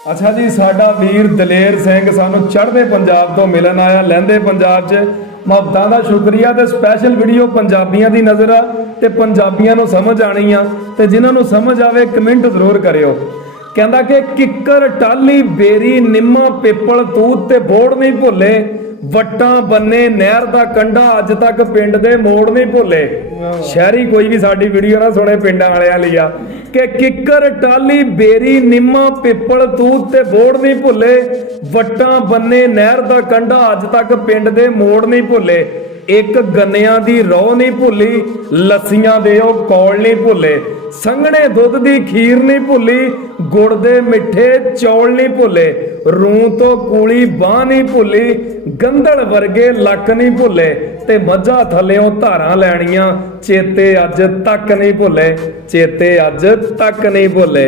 अच्छा जी, साडा वीर दलेर सिंह सानू चढ़दे पंजाब तो मिलन आया। लैंदे पंजाब च मुहब्बतां दा शुक्रिया। ते स्पैशल वीडियो पंजाबियां दी नज़र आ ते पंजाबियां नू समझ आनी आ ते जिन्हां नू समझ आवे कमेंट जरूर करियो। कहंदा कि किक्कर टाली बेरी निम्मा पिपल तूत ते बोड़ नहीं भुल्ले, वट्टां बन्ने नहर दा कंढा अज तक पिंड दे मोड़ नहीं भुल्ले। शहरी कोई भी साडी वीडियो ना सुने पिंडां वालियां लिया कि किक्कर टाली बेरी निम्मा पिपल तूत ते बोड़ नहीं भुल्ले, वट्टां बन्ने नहर दा कंढा अज तक पिंड दे मोड़ नहीं भुल्ले। एक गन्नियां दी रौ नहीं भुल्ली, लस्सियां दे ओ कौल नहीं भुल्ले, संघने दुध दी खीर नहीं भुल्ली, गुड़ दे मिठे चौल नहीं भुल्ले, रूं तो कूली बाह नहीं भुल्ली, गंदड़ वर्गे लक नहीं भुल्ले, ते मझां थल्लेओं धारां लैणियां चेते अज तक नहीं भुल्ले, चेते अज तक नहीं भुल्ले।